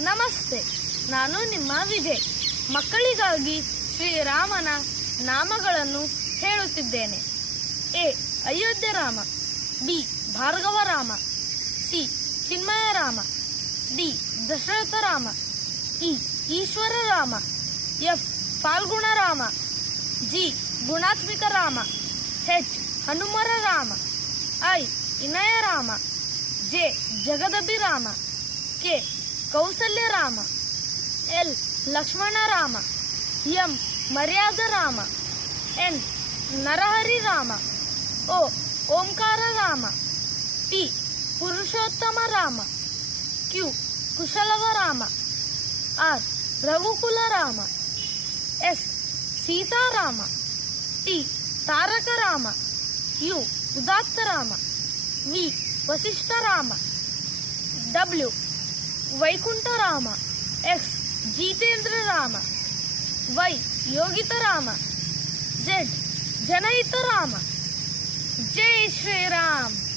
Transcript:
ನಮಸ್ತೆ, ನಾನು ನಿಮ್ಮ ವಿಜಯ್. ಮಕ್ಕಳಿಗಾಗಿ ಶ್ರೀರಾಮನ ನಾಮಗಳನ್ನು ಹೇಳುತ್ತಿದ್ದೇನೆ. A. Ayodhya Rama. B. Bhargava Rama. C. Chinmaya Rama. D. Dasharatha Rama. E. Eshwara Rama. F. Phalguna Rama. G. Gunatmika Rama. H. Hanumara Rama. I. Inaya Rama. J. Jagadabi Rama. K. Kausalya Rama. L. Lakshmana Rama. M. Maryada Rama. N. Narahari Rama. O. Omkara Rama. T. Purushottama Rama. Q. Kushalava Rama. R. Raghukula Rama. S. Sitarama. T. Taraka Rama. U. Udatta Rama. V. Vasishtha Rama. W. Vaikuntha Rama. X. Jitendra Rama. Y. Yogita Rama. Z. Janahita Rama. ಜೈ ಶ್ರೀರಾಮ್.